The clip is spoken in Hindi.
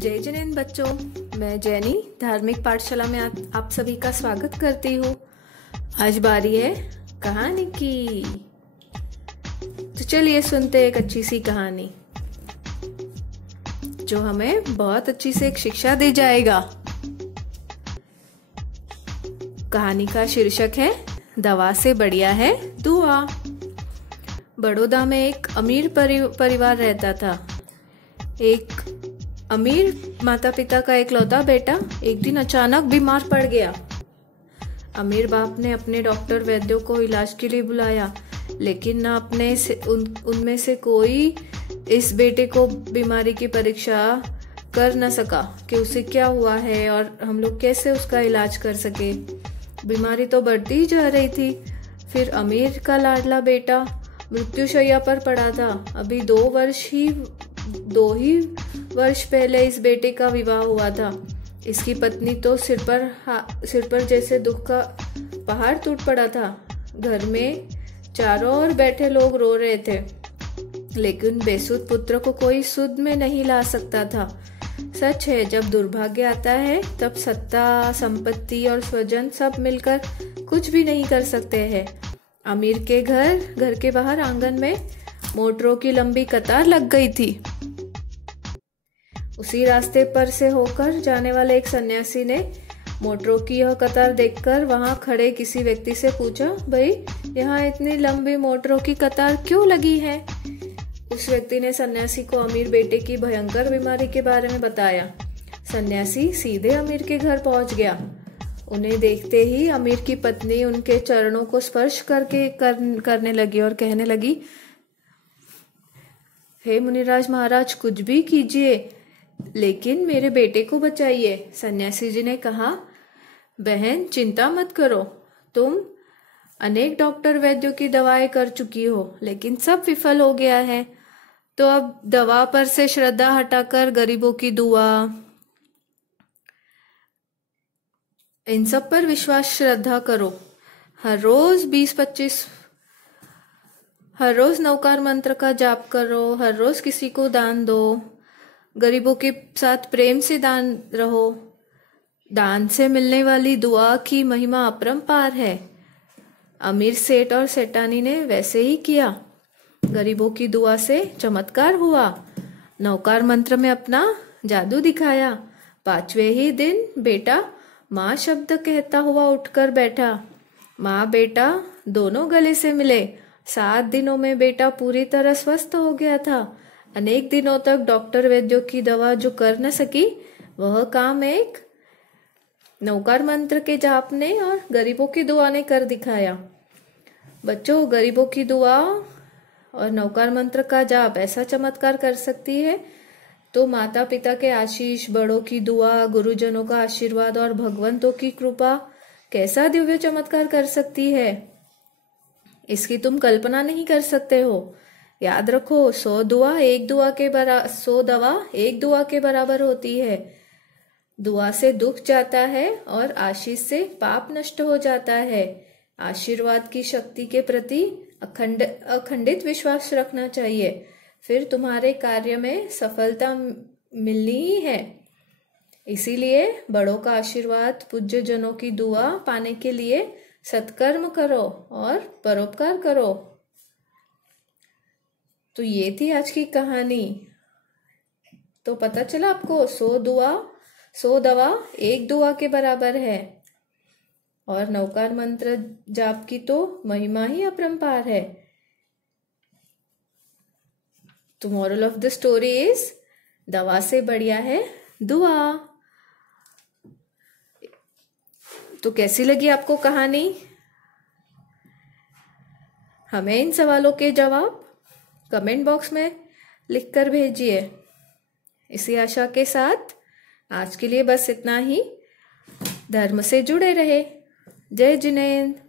जय जिनेंद्र बच्चों, मैं जैनी धार्मिक पाठशाला में आप सभी का स्वागत करती हूँ। आज बारी है कहानी की। तो चलिए सुनते एक अच्छी सी कहानी जो हमें बहुत अच्छी से एक शिक्षा दे जाएगा। कहानी का शीर्षक है दवा से बढ़िया है दुआ। बड़ौदा में एक अमीर परिवार रहता था। एक अमीर माता पिता का इकलौता बेटा एक दिन अचानक बीमार पड़ गया। अमीर बाप ने अपने डॉक्टर वैद्यों को इलाज के लिए बुलाया, लेकिन न अपने से उनमें से कोई इस बेटे को बीमारी की परीक्षा कर न सका कि उसे क्या हुआ है और हम लोग कैसे उसका इलाज कर सके। बीमारी तो बढ़ती ही जा रही थी। फिर अमीर का लाडला बेटा मृत्युशैया पर पड़ा था। अभी 2 ही वर्ष पहले इस बेटे का विवाह हुआ था। इसकी पत्नी तो सिर पर जैसे दुख का पहाड़ टूट पड़ा था। घर में चारों ओर बैठे लोग रो रहे थे, लेकिन बेसुध पुत्र को कोई सुध में नहीं ला सकता था। सच है, जब दुर्भाग्य आता है तब सत्ता, संपत्ति और स्वजन सब मिलकर कुछ भी नहीं कर सकते हैं। अमीर के घर के बाहर आंगन में मोटरों की लंबी कतार लग गई थी। उसी रास्ते पर से होकर जाने वाले एक सन्यासी ने मोटरों की यह कतार देखकर वहां खड़े किसी व्यक्ति से पूछा, भाई यहाँ इतनी लंबी मोटरों की कतार क्यों लगी है? उस व्यक्ति ने सन्यासी को अमीर बेटे की भयंकर बीमारी के बारे में बताया। सन्यासी सीधे अमीर के घर पहुंच गया। उन्हें देखते ही अमीर की पत्नी उनके चरणों को स्पर्श करने लगी और कहने लगी, हे मुनिराज महाराज, कुछ भी कीजिए लेकिन मेरे बेटे को बचाइए। सन्यासी जी ने कहा, बहन चिंता मत करो, तुम अनेक डॉक्टर वैद्यों की दवाएं कर चुकी हो, लेकिन सब विफल हो गया है। तो अब दवा पर से श्रद्धा हटाकर गरीबों की दुआ, इन सब पर विश्वास श्रद्धा करो। हर रोज नवकार मंत्र का जाप करो। हर रोज किसी को दान दो। गरीबों के साथ प्रेम से दान रहो। दान से मिलने वाली दुआ की महिमा अपरंपार है। अमीर सेठ और सेठानी ने वैसे ही किया। गरीबों की दुआ से चमत्कार हुआ। नवकार मंत्र में अपना जादू दिखाया। 5वें ही दिन बेटा माँ शब्द कहता हुआ उठकर बैठा। माँ बेटा दोनों गले से मिले। 7 दिनों में बेटा पूरी तरह स्वस्थ हो गया था। अनेक दिनों तक डॉक्टर वैद्यों की दवा जो कर न सकी, वह काम एक नवकार मंत्र के जाप ने और गरीबों की दुआ ने कर दिखाया। बच्चों, गरीबों की दुआ और नवकार मंत्र का जाप ऐसा चमत्कार कर सकती है, तो माता पिता के आशीष, बड़ों की दुआ, गुरुजनों का आशीर्वाद और भगवंतों की कृपा कैसा दिव्य चमत्कार कर सकती है, इसकी तुम कल्पना नहीं कर सकते हो। याद रखो, 100 दवा एक दुआ के बराबर होती है। दुआ से दुख जाता है और आशीष से पाप नष्ट हो जाता है। आशीर्वाद की शक्ति के प्रति अखंडित विश्वास रखना चाहिए, फिर तुम्हारे कार्य में सफलता मिलनी ही है। इसीलिए बड़ों का आशीर्वाद, पूज्य जनों की दुआ पाने के लिए सत्कर्म करो और परोपकार करो। तो ये थी आज की कहानी। तो पता चला आपको, 100 दवा एक दुआ के बराबर है और नवकार मंत्र जाप की तो महिमा ही अपरंपार है। तो moral of the story is, दवा से बढ़िया है दुआ। तो कैसी लगी आपको कहानी? हमें इन सवालों के जवाब कमेंट बॉक्स में लिखकर भेजिए। इसी आशा के साथ आज के लिए बस इतना ही। धर्म से जुड़े रहे। जय जिनेंद्र।